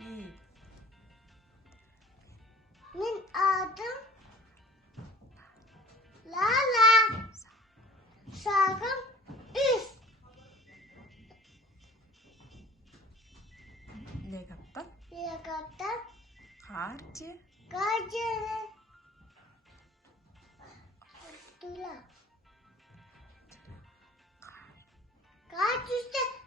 Bir. Benim adım Lala. Sağım üst. Legatta. Yakatta Harci. gacere. Tula. Kaç üstte